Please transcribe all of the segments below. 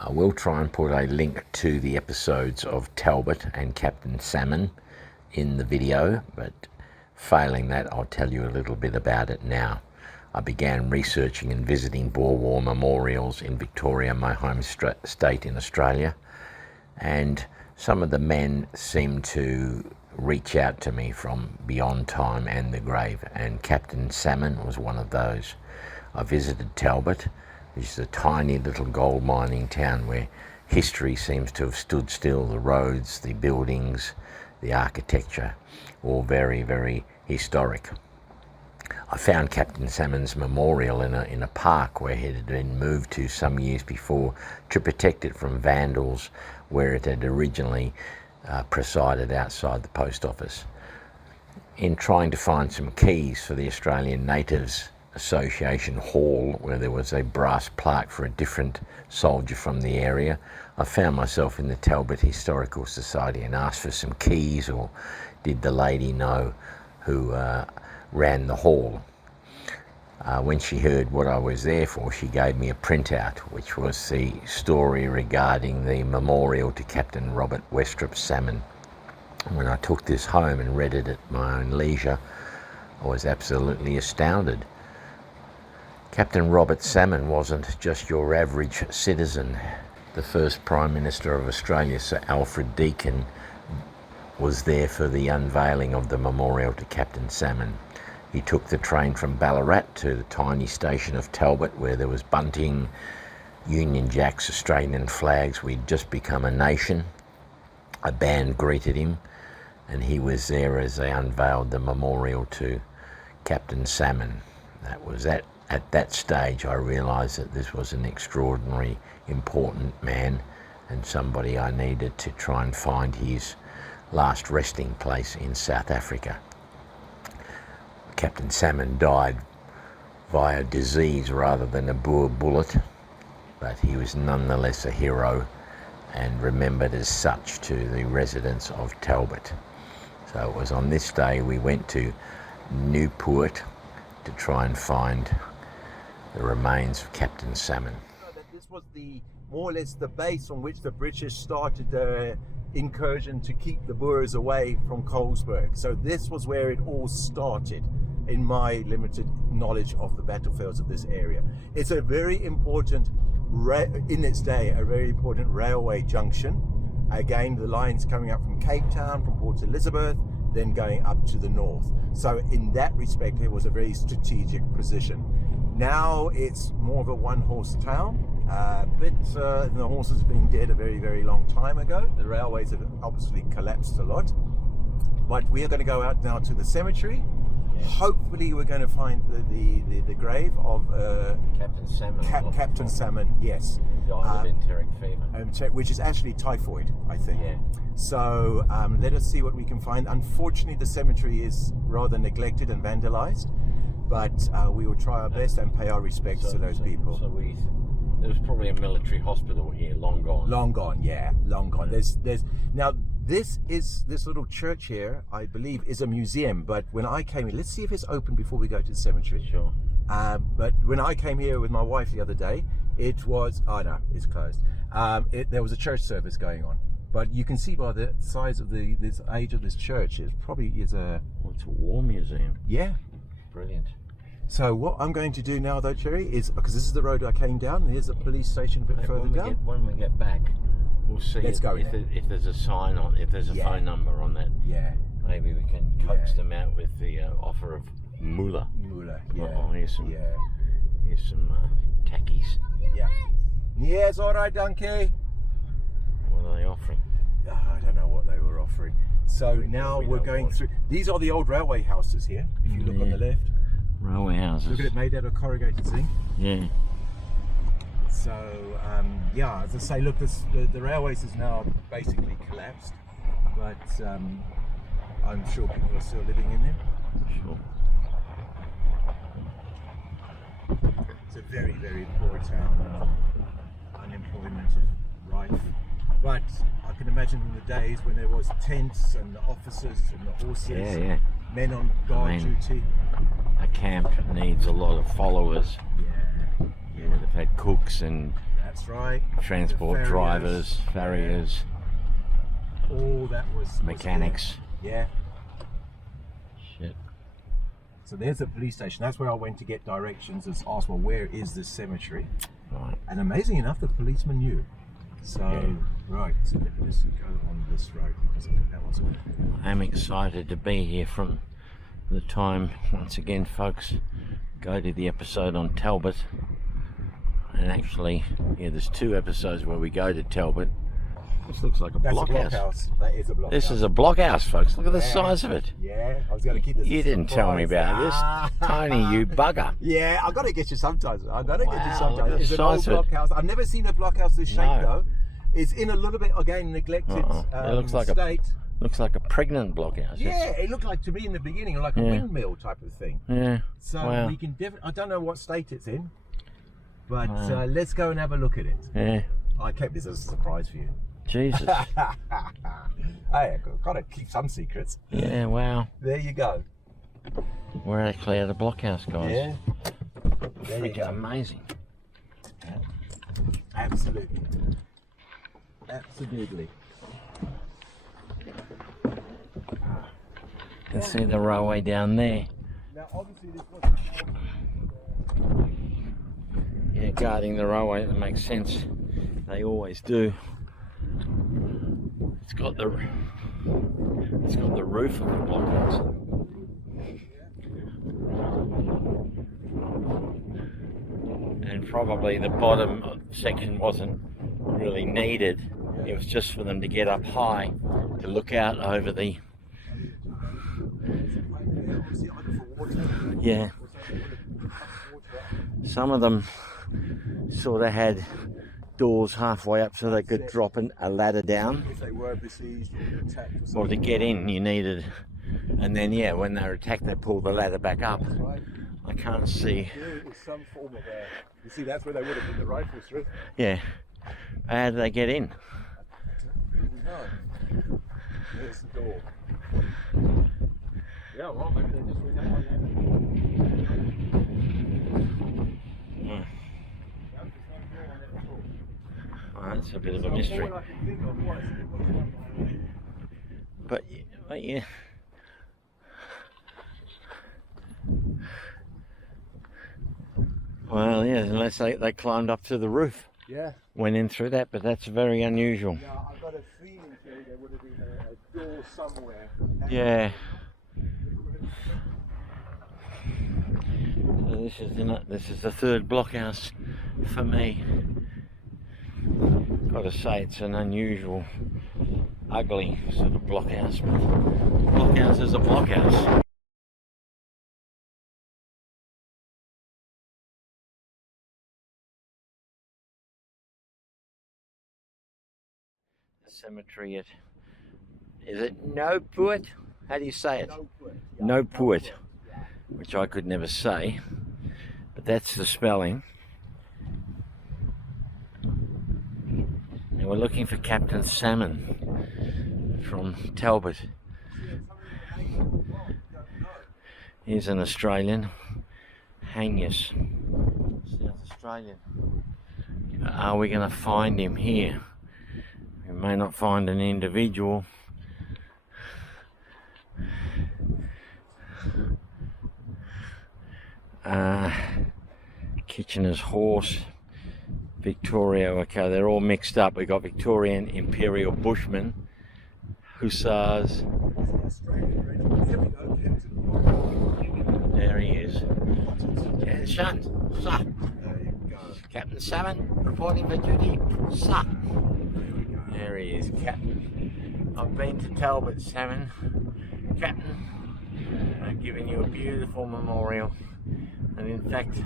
I will try and put a link to the episodes of Talbot and Captain Salmon in the video, but failing that, I'll tell you a little bit about it now. I began researching and visiting Boer War memorials in Victoria, my home state in Australia, and some of the men seemed to reach out to me from beyond time and the grave, and Captain Salmon was one of those. I visited Talbot, which is a tiny little gold mining town where history seems to have stood still. The roads, the buildings, the architecture, all very, very historic. I found Captain Salmon's memorial in a park where it had been moved to some years before to protect it from vandals, where it had originally presided outside the post office. In trying to find some keys for the Australian Natives Association Hall, where there was a brass plaque for a different soldier from the area, I found myself in the Talbot Historical Society and asked for some keys, or did the lady know who ran the hall. When she heard what I was there for, she gave me a printout, which was the story regarding the memorial to Captain Robert Westrup Salmon. And when I took this home and read it at my own leisure, I was absolutely astounded. Captain Robert Salmon wasn't just your average citizen. The first Prime Minister of Australia, Sir Alfred Deakin, was there for the unveiling of the memorial to Captain Salmon. He took the train from Ballarat to the tiny station of Talbot, where there was bunting, Union Jacks, Australian flags. We'd just become a nation. A band greeted him, and he was there as they unveiled the memorial to Captain Salmon. That was at that stage I realised that this was an extraordinary, important man, and somebody I needed to try and find his last resting place in South Africa. Captain Salmon died via disease rather than a Boer bullet, but he was nonetheless a hero and remembered as such to the residents of Talbot. So it was on this day we went to Neeuwpoort to try and find the remains of Captain Salmon. This was more or less the base on which the British started their incursion to keep the Boers away from Colesberg. So this was where it all started, in my limited knowledge of the battlefields of this area. It's a very important, in its day, a very important railway junction. Again, the lines coming up from Cape Town, from Port Elizabeth, then going up to the north. So in that respect, it was a very strategic position. Now it's more of a one-horse town, but the horses have been dead a very, very long time ago. The railways have obviously collapsed a lot. But we are going to go out now to the cemetery. Yes. Hopefully we're going to find the grave of Captain Salmon. Captain Salmon, yes. He died of enteric fever. Which is actually typhoid, I think. Yeah. So let us see what we can find. Unfortunately, the cemetery is rather neglected and vandalized, but we will try our best and pay our respects to those people. There was probably a military hospital here, long gone. Long gone, yeah, long gone. There's now this little church here, I believe, is a museum. But when I came here, let's see if it's open before we go to the cemetery. Sure. But when I came here with my wife the other day, it was no, it's closed. There was a church service going on. But you can see by the size of this age of this church, it probably is a. Well, it's a war museum. Yeah. Brilliant. So what I'm going to do now, though, Terry, is because this is the road I came down. Here's a police station a bit further down. When we get back, we'll see if there's a sign on, if there's a phone number on that. Yeah. Maybe we can coax them out with the offer of moolah. Moolah. Yeah. Oh, here's some tackies. Yeah. Yes, all right, donkey. What are they offering? I don't know what they were offering. So now we're going through. These are the old railway houses here. If you look on the left. Railway houses. Look at it, made out of corrugated zinc. Yeah. So, as I say, look, the railways is now basically collapsed, but I'm sure people are still living in them. Sure. It's a very, very poor town. Unemployment is rife. But I can imagine in the days when there was tents and the officers and the horses, men on guard duty. A camp needs a lot of followers. Yeah. They've had cooks and That's right. transport Farriers. drivers, farriers, All that was mechanics. Yeah. Shit. So there's a police station. That's where I went to get directions. Is asked, well, where is this cemetery? Right. And amazing enough, the policeman knew. So right, so let me just go on this road because I think that was. I'm excited to be here from the time, once again, folks, go to the episode on Talbot. And actually, yeah, there's 2 episodes where we go to Talbot. This looks like a That's blockhouse. a blockhouse. That is a blockhouse. This is a blockhouse, folks. Look at the size of it. Yeah, I was going to keep this. You didn't tell me about this. Tony, you bugger. Yeah, I've got to get you sometimes. I've got to get you Wow, look at sometimes. the It's an old size of it. blockhouse. I've never seen a blockhouse this shape No. though. It's in a little bit, again, neglected It looks like state. Looks like a pregnant blockhouse. Yeah, it looked like to me in the beginning like a windmill type of thing. Yeah. So Wow. we can definitely. I don't know what state it's in, but let's go and have a look at it. Yeah. I kept this as a surprise for you. Jesus. Hey, I've got to keep some secrets. Yeah, wow. There you go. We're actually at a blockhouse, guys. Yeah. There you Freaking go. amazing. Absolutely. Absolutely. You can see the railway down there. Now, obviously, this wasn't. Yeah, guarding the railway, that makes sense. They always do. It's got the roof of the blockhouse. And probably the bottom section wasn't really needed. It was just for them to get up high to look out over the. Yeah. Some of them sort of had doors halfway up so they could drop a ladder down. If they were besieged or attacked or Or something. to get in you needed, and then yeah, when they were attacked they pulled the ladder back up. Right. I can't see. Yeah, it was some form of you see, that's where they would have put the rifles through. Yeah. How did they get in? No. There's the door. Yeah, well, maybe they just went that way. Hmm. Well, that's a bit of a mystery. But yeah. Well, yeah, unless they climbed up to the roof, Yeah. went in through that, but that's very unusual. Now, I've got a feeling there would have been a door somewhere. Yeah. So this is the 3rd blockhouse for me. Got to say, it's an unusual, ugly sort of blockhouse, but blockhouse is a blockhouse. The cemetery at, is it Neeuwpoort? How do you say it? Neeuwpoort, which I could never say, but that's the spelling. And we're looking for Captain Salmon from Talbot. He's an Australian, Hangis, South Australian. Are we going to find him here? We may not find an individual. Kitchener's horse, Victoria, okay, they're all mixed up. We've got Victorian Imperial Bushmen, Hussars. There he is. Attention, sir. Captain Salmon reporting for duty, sir. There he is, Captain. I've been to Talbot, Salmon. Captain, I've given you a beautiful memorial. And in fact,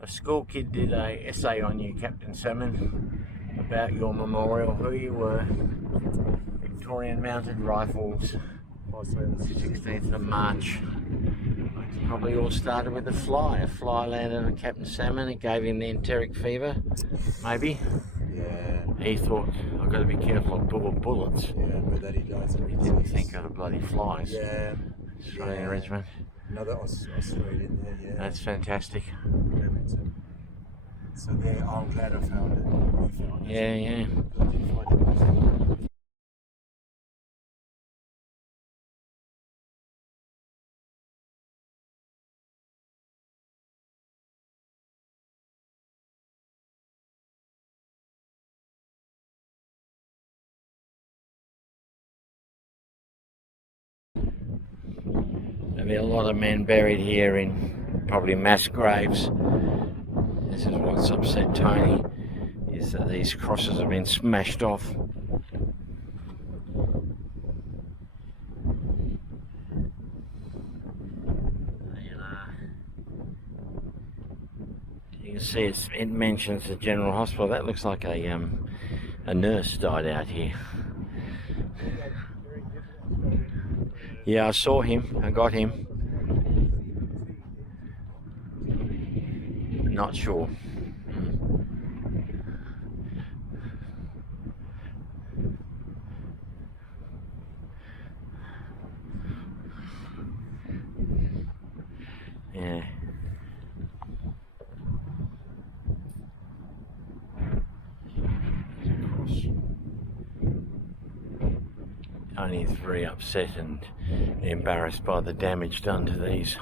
a school kid did an essay on you, Captain Salmon, about your memorial, who you were. Victorian Mounted Rifles, 16th of March. It probably all started with a fly landed on Captain Salmon. It gave him the enteric fever, maybe. Yeah. He thought, I've got to be careful of bullets. Yeah, but then he dies. He didn't think of the bloody flies. Yeah. Australian regiment. Another Australian there, yeah. That's fantastic. Remington. So there, I'm glad I found it. You found it. Yeah, yeah. I did find it myself. There'll be a lot of men buried here in probably mass graves. This is what's upset Tony, is that these crosses have been smashed off. You can see it mentions the General Hospital. That looks like a nurse died out here. Yeah, I saw him. I got him. Not sure. Yeah. Tony's very upset and embarrassed by the damage done to these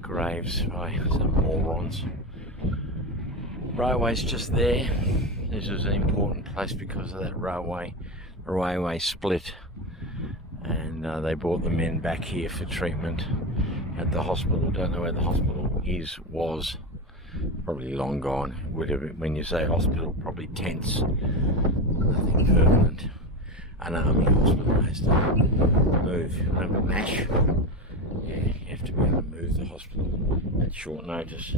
graves by some morons. Railway's just there. This is an important place because of that railway. The railway split, and they brought the men back here for treatment at the hospital. Don't know where the hospital was. Probably long gone. Would have been, when you say hospital, probably tents. Nothing permanent. An army hospital has to move. Remember MASH? Yeah, you have to be able to move the hospital at short notice.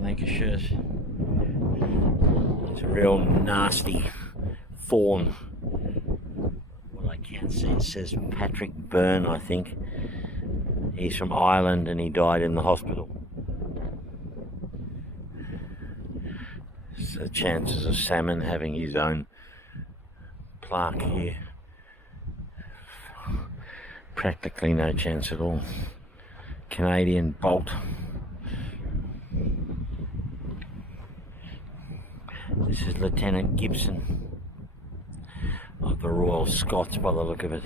Lancashire's. It's a real nasty fawn. Well, I can't see. It says Patrick Byrne, I think. He's from Ireland and he died in the hospital. So the chances of Salmon having his own plaque here, practically no chance at all. Canadian bolt. This is Lieutenant Gibson of the Royal Scots by the look of it.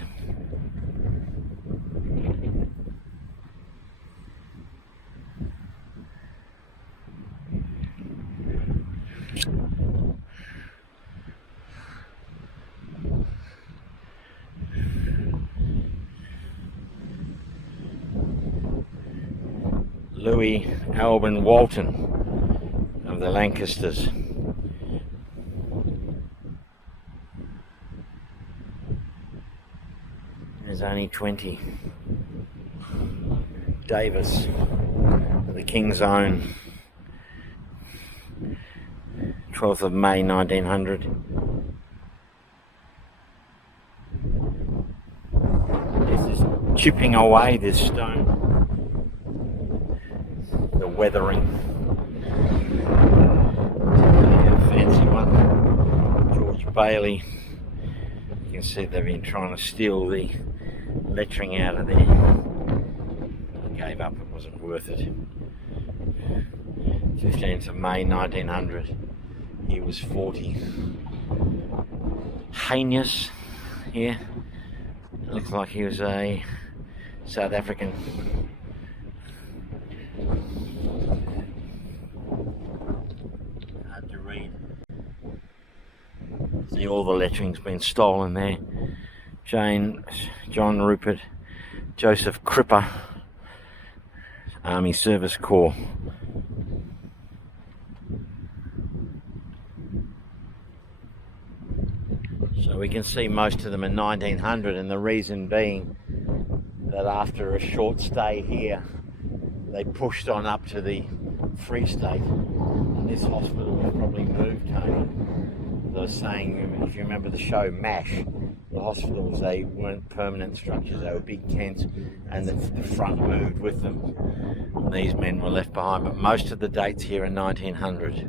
Louis Alban Walton of the Lancasters. There's only 20. Davis, the King's Own, 12th of May 1900. This is chipping away, this stone. The weathering. Yeah, fancy one. George Bailey. You can see they've been trying to steal the lettering out of there. I gave up, it wasn't worth it. 15th of May 1900. He was 40. Heinous here. It looks like he was a South African. Hard to read. See, all the lettering's been stolen there. John Rupert, Joseph Cripper, Army Service Corps. So we can see most of them in 1900, and the reason being that after a short stay here, they pushed on up to the Free State, and this hospital was probably moved, Tony. They were saying, if you remember the show MASH, the hospitals, they weren't permanent structures, they were big tents, and the front moved with them. And these men were left behind, but most of the dates here are 1900,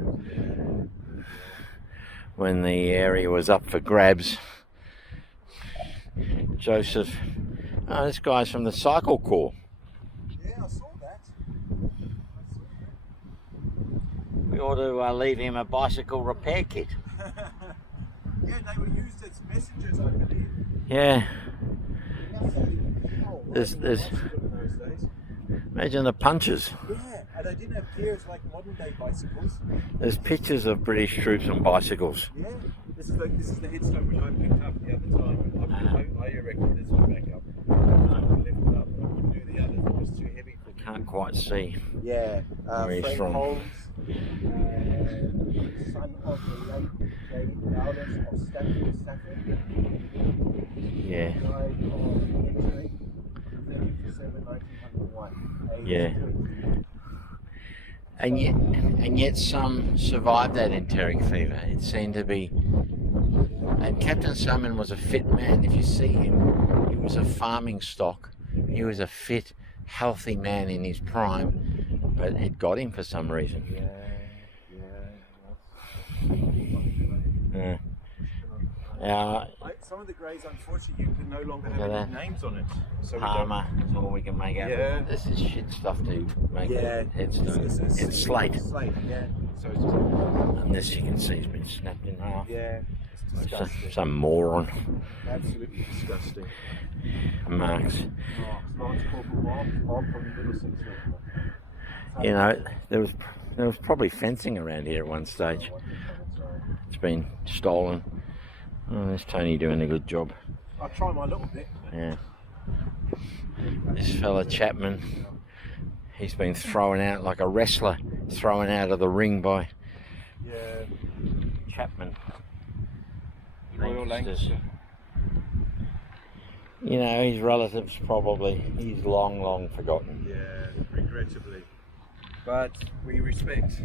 when the area was up for grabs. Joseph, oh, this guy's from the Cycle Corps. Yeah, I saw that. We ought to leave him a bicycle repair kit. Yeah, they were used as messengers, I believe. Yeah. There's imagine the punches. Yeah, and they didn't have gears like modern day bicycles. There's pictures of British troops on bicycles. Yeah, this is the headstone which I picked up the other time. I erected this one back up. I can lift it up, but I couldn't do the others. It was too heavy for me. Can't quite see. Yeah, where he's Frank from. Holmes, son of the late J. Dowless of Stafford. Yeah. Died of enteric, 30th December 1901. Yeah. And yet some survived that enteric fever. It seemed to be. And Captain Salmon was a fit man. If you see him, he was a farming stock. He was a fit, healthy man in his prime, but it got him for some reason. Yeah. Some of the greys, unfortunately, you can no longer have any names on it. So Palmer is all we can make out. Yeah. This is shit stuff to make headstone. It's slate. slate. Yeah. So it's just, And this you can see has been snapped in half. yeah, it's disgusting. Some moron. Absolutely disgusting. Marks. Lance Corporal Bob from Middlesex. You know, there was probably fencing around here at one stage. It's been stolen. Oh, there's Tony doing a good job. I'll try my little bit. Yeah. This fella Chapman, he's been thrown out like a wrestler, thrown out of the ring by Chapman. Royal Lancaster. You know, his relatives probably, he's long forgotten. Yeah, regrettably. But we respect.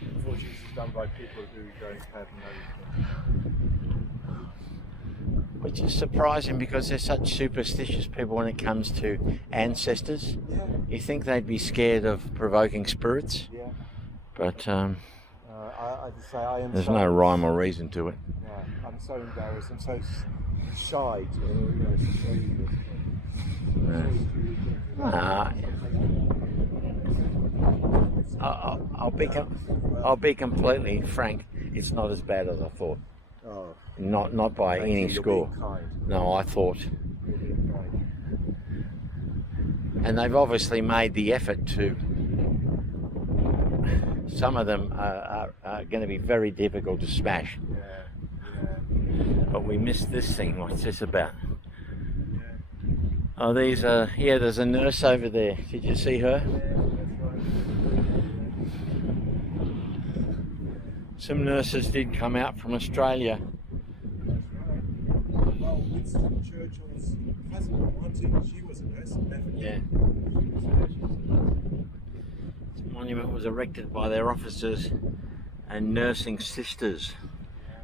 Unfortunately, this is done by people who don't have no. Which is surprising because they're such superstitious people when it comes to ancestors. Yeah. You think they'd be scared of provoking spirits, Yeah. but I just say I am. there's no rhyme or reason to it. Yeah, I'm so embarrassed. I'm so shy. I'll be completely frank. It's not as bad as I thought. Oh, Not by any score. No, I thought. And they've obviously made the effort to. Some of them are going to be very difficult to smash. But we missed this thing. What's this about? Oh, these are. Yeah, there's a nurse over there. Did you see her? Some nurses did come out from Australia. Well, Winston Churchill's cousin, Auntie, she was a nurse. Yeah. This monument was erected by their officers and nursing sisters,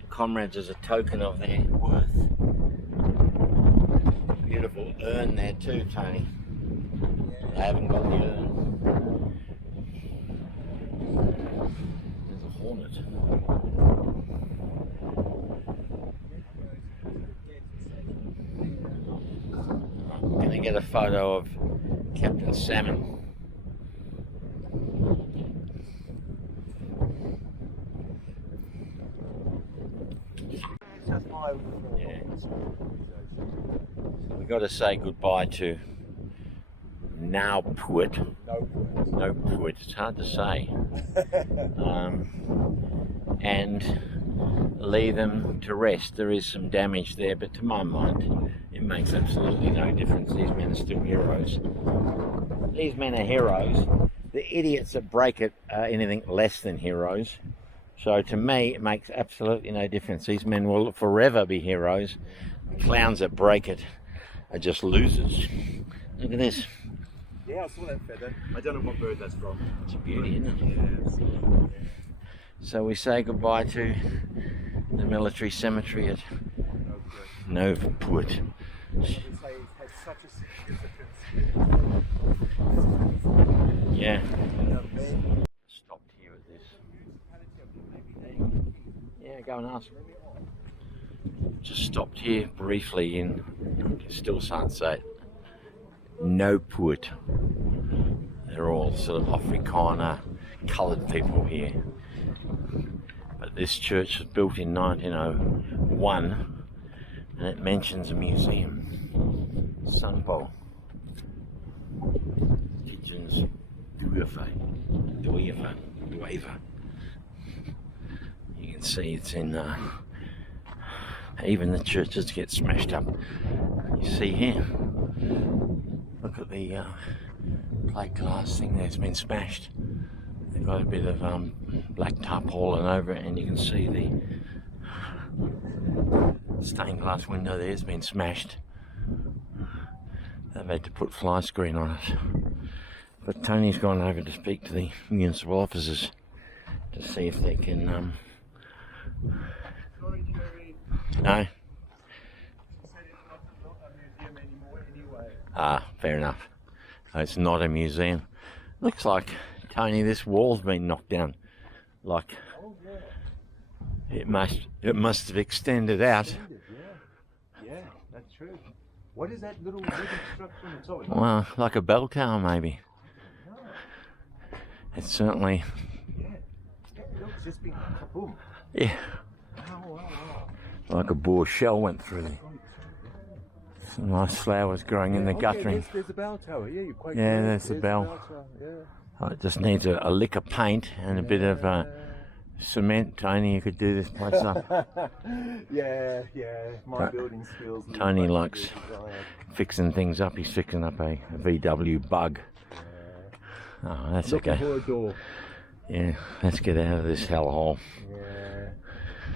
comrades, as a token of their worth. Beautiful urn there too, Tony. They haven't got the urn. There's a hornet. I'm going to get a photo of Captain Salmon. Yeah. We've got to say goodbye to Neeuwpoort. Neeuwpoort. It's hard to say. And leave them to rest. There is some damage there, but to my mind, it makes absolutely no difference. These men are still heroes. These men are heroes. The idiots that break it are anything less than heroes. So to me, it makes absolutely no difference. These men will forever be heroes. The clowns that break it are just losers. Look at this. Yeah, I saw that feather. I don't know what bird that's from. It's a beauty, isn't it? Yeah, absolutely. So we say goodbye to the military cemetery at Neeuwpoort. Yeah. Stopped here with this. Yeah, go and ask. Just stopped here briefly in, still can't say it, Neeuwpoort. They're all sort of Afrikaner coloured people here. But this church was built in 1901 and it mentions a museum. Sangpo. Kitchens Duiva. You can see it's in even the churches get smashed up. You see here, look at the plate glass thing there's been smashed. They've got a bit of black tarpaulin over it, and you can see the stained glass window there's been smashed. They've had to put fly screen on it. But Tony's gone over to speak to the municipal officers to see if they can no? Ah, fair enough. It's not a museum. Looks like, Tony, this wall's been knocked down. Like, it must have extended out. Yeah, that's true. What is that little wooden structure on the top? Well, like a bell tower, maybe. It's certainly. Yeah, look, it's just been kaboom. Yeah. Wow. Like a boar shell went through there. Some nice flowers growing in the guttering. There's a bell tower. Yeah, you're quite Yeah, correct. there's the bell. Yeah. It just needs a lick of paint and a bit of cement. Tony, you could do this place up. yeah. My building skills. Tony likes fixing things up. He's fixing up a VW Bug. Oh, that's Looking okay. for a door. Yeah, let's get out of this hellhole. Yeah.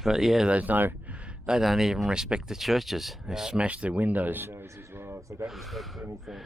But yeah, they don't even respect the churches. They smash their windows. Windows as well, so don't respect anything.